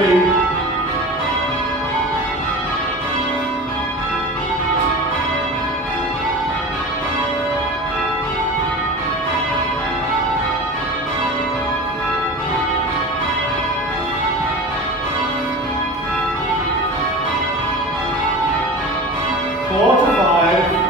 3. 4 to 5.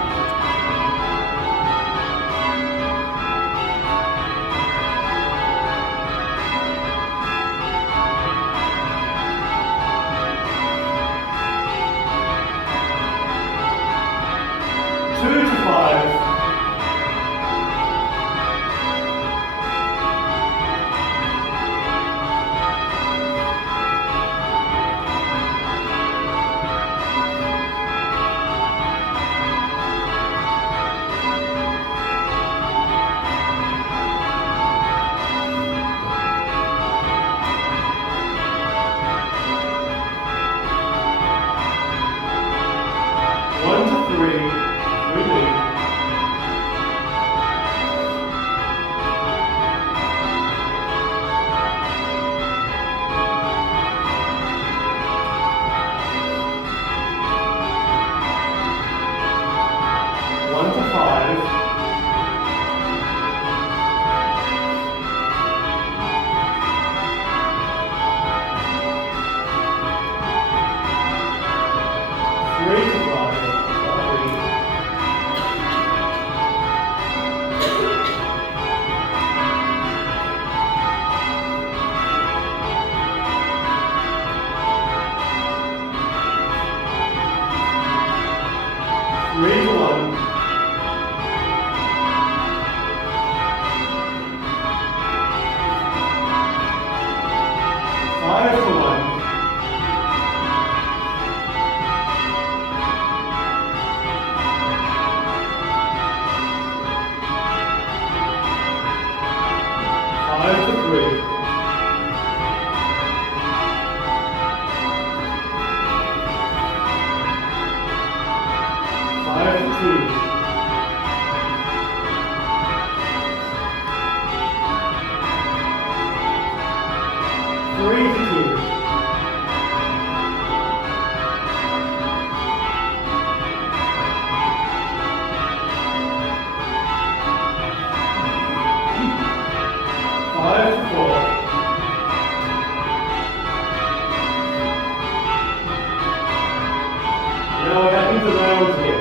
2 to 5. 1 to 3. 3 lead. 1 to 5. 3 to 5. 3 to 1. 5 to 1. 5 to 3. 5 to 2. 3 to 2. 5 to 4. 'Now we're back into rounds again.